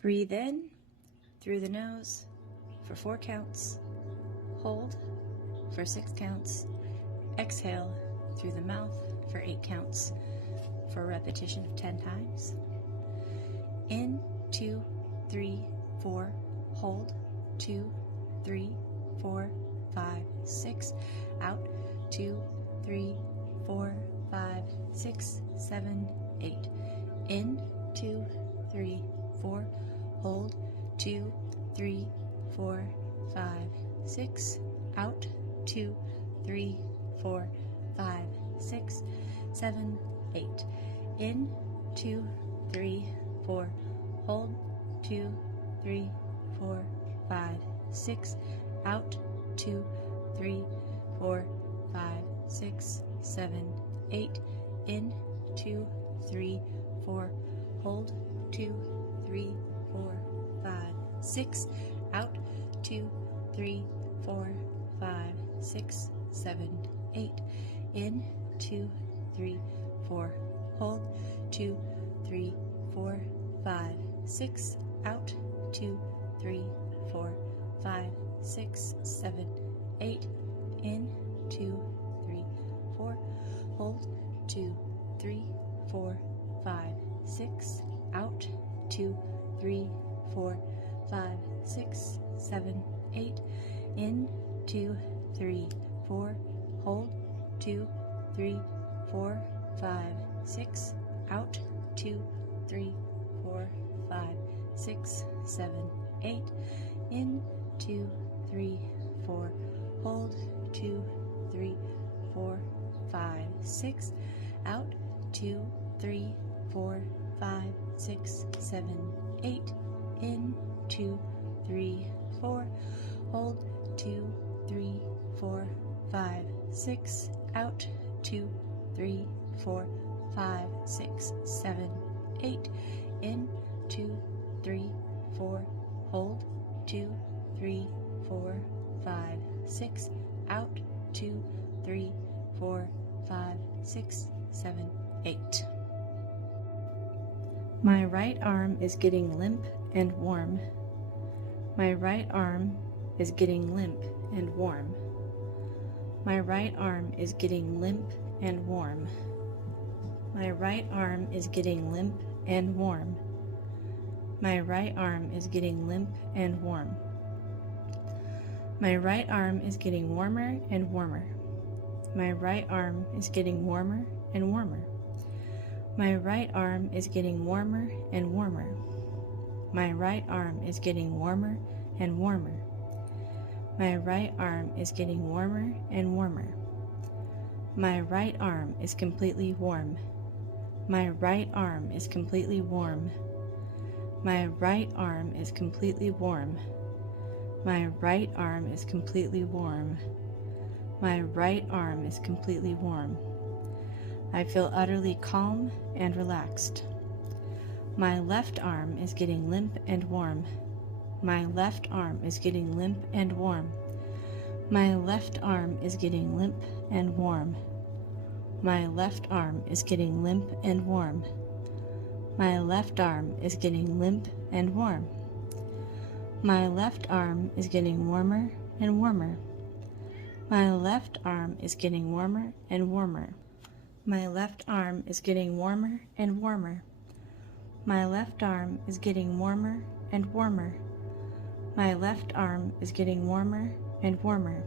Breathe in through the nose for 4 counts. Hold for 6 counts. Exhale through the mouth for 8 counts for a repetition of 10 times. In, 2, 3, 4. Hold, 2, 3, 4, 5, 6. Out, 2, 3, 4, 5, 6, 7, 8. In, 2, 3, 4. Hold, 2, 3, 4, 5, 6. Out, 2, 3, 4, 5, 6, 7, 8. In, 2, 3, 4. Hold, 2, 3, 4, 5, 6. Out, 2, 3, 4, 5, 6, 7, 8. In, 2, 3, 4. Hold, 2, 3, 4, 5, 6. Out, 2, 3, 4, 5, 6, 7, 8. In, 2, 3, 4. Hold, 2, 3, 4, 5, 6. Out, 2, 3, 4, 5, 6, 7, 8. In, 2, 3, 4. Hold, 2, 3, 4, 5, 6. Out, 2, 3, 4, 5, 6, 7, 8. In, 2, 3, 4. Hold, 2, 3, 4, 5, 6. Out, 2, 3, 4, 5, 6, 7, 8. In, 2, 3, 4. Hold, 2, 3, 4, 5, 6. Out, 2, 3, 4, 5, 6, 7, 8. In, 2, 3, 4. Hold, 2, 3, 4, 5, 6. Out, 2, 3, 4, 5, 6, 7, 8. In, 2, 3, 4. Hold, 2, 3, 4, 5, 6. Out, 2, 3, 4, 5, 6, 7, 8. My right arm is getting limp and warm. My right arm is getting limp and warm. My right arm is getting limp and warm. My right arm is getting limp and warm. My right arm is getting limp and warm. My right arm is getting warmer and warmer. My right arm is getting warmer and warmer. My right arm is getting warmer and warmer. My right arm is getting warmer and warmer. My right arm is getting warmer and warmer. My right arm is completely warm. My right arm is completely warm. My right arm is completely warm. My right arm is completely warm. My right arm is completely warm. I feel utterly calm and relaxed. My left arm is getting limp and warm. My left arm is getting limp and warm. My left arm is getting limp and warm. My left arm is getting limp and warm. My left arm is getting limp and warm. My left arm is getting warmer and warmer. My left arm is getting warmer and warmer. My left arm is getting warmer and warmer. My left arm is getting warmer and warmer. My left arm is getting warmer and warmer.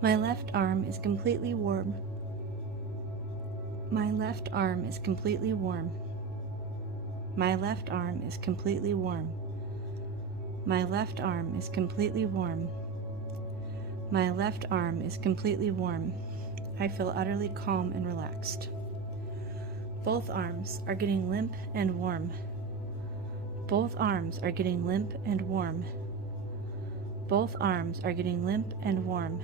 My left arm is completely warm. My left arm is completely warm. My left arm is completely warm. My left arm is completely warm. My left arm is completely warm. I feel utterly calm and relaxed. Both arms are getting limp and warm. Both arms are getting limp and warm. Both arms are getting limp and warm.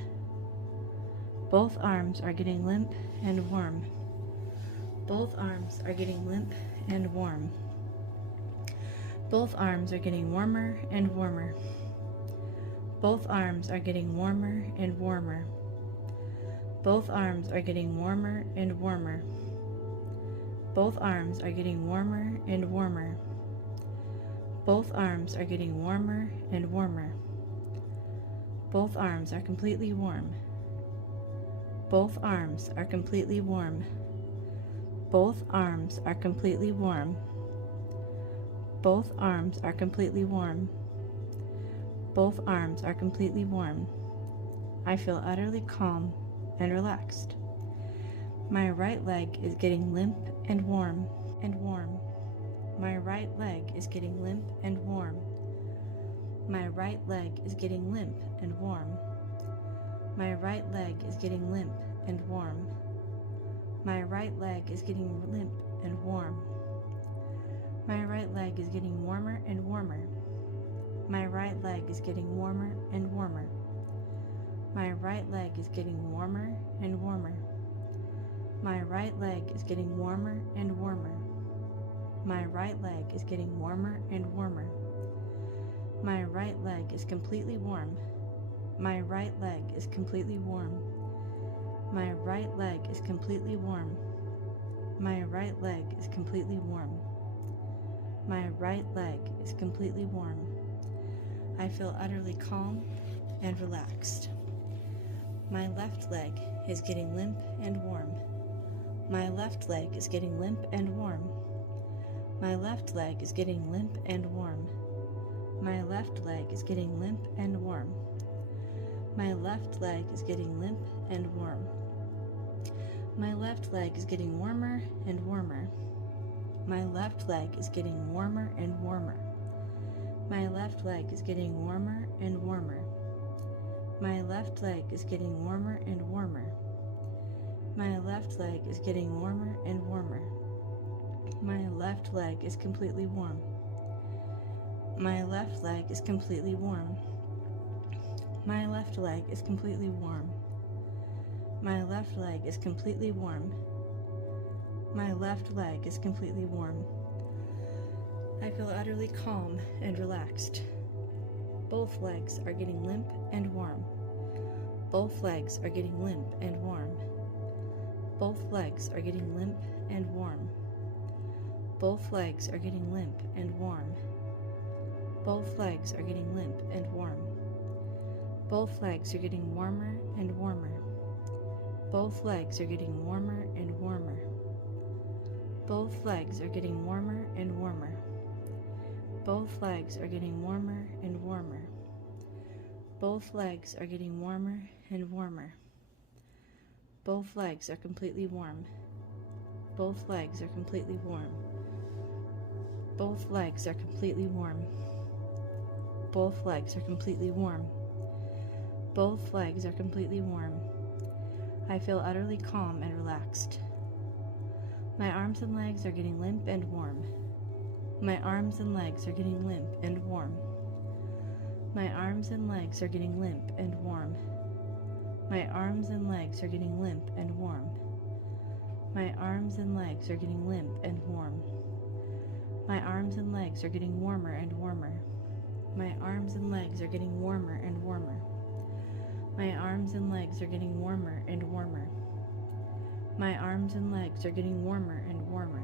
Both arms are getting limp and warm. Both arms are getting limp and warm. Both arms are getting warmer and warmer. Both arms are getting warmer and warmer. Both arms are getting warmer and warmer. Both arms are getting warmer and warmer. Both arms are getting warmer and warmer. Both arms are completely warm. Both arms are completely warm. Both arms are completely warm. Both arms are completely warm. Both arms are completely warm. I feel utterly calm and relaxed. My right leg is getting limp and warm and warm. My right leg is getting limp and warm. My right leg is getting limp and warm. My right leg is getting limp and warm. My right leg is getting limp and warm. My right leg is getting warmer and warmer. My right leg is getting warmer and warmer. My right leg is getting warmer and warmer. My right leg is getting warmer and warmer. My right leg is getting warmer and warmer. My right leg is completely warm. My right leg is completely warm. My right leg is completely warm. My right leg is completely warm. My right leg is completely warm. I feel utterly calm and relaxed. My left leg is getting limp and warm. My left leg is getting limp and warm. My left leg is getting limp and warm. My left leg is getting limp and warm. My left leg is getting limp and warm. My left leg is getting warmer and warmer. My left leg is getting warmer and warmer. My left leg is getting warmer and warmer. My left leg is getting warmer and warmer. My left leg is getting warmer and warmer. My left leg is completely warm. My left leg is completely warm. My left leg is completely warm. My left leg is completely warm. My left leg is completely warm. I feel utterly calm and relaxed. Both legs are getting limp and warm. Both legs are getting limp and warm. Both legs are getting limp and warm. Both legs are getting limp and warm. Both legs are getting limp and warm. Both legs are getting warmer and warmer. Both legs are getting warmer and warmer. Both legs are getting warmer and warmer. Both legs are getting warmer and warmer. Both legs are getting warmer and warmer. Both legs are completely warm. Both legs are completely warm. Both legs are completely warm. Both legs are completely warm. Both legs are completely warm. I feel utterly calm and relaxed. My arms and legs are getting limp and warm. My arms and legs are getting limp and warm. My arms and legs are getting limp and warm. My arms and legs are getting limp and warm. My arms and legs are getting limp and warm. My arms and legs are getting warmer and warmer. My arms and legs are getting warmer and warmer. My arms and legs are getting warmer and warmer. My arms and legs are getting warmer and warmer.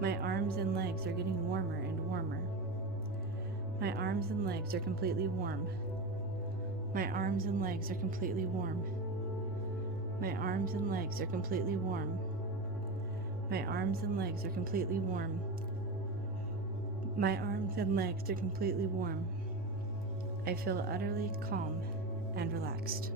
My arms and legs are getting warmer and warmer. My arms and legs are completely warm. My arms and legs are completely warm. My arms and legs are completely warm. My arms and legs are completely warm. My arms and legs are completely warm. I feel utterly calm and relaxed.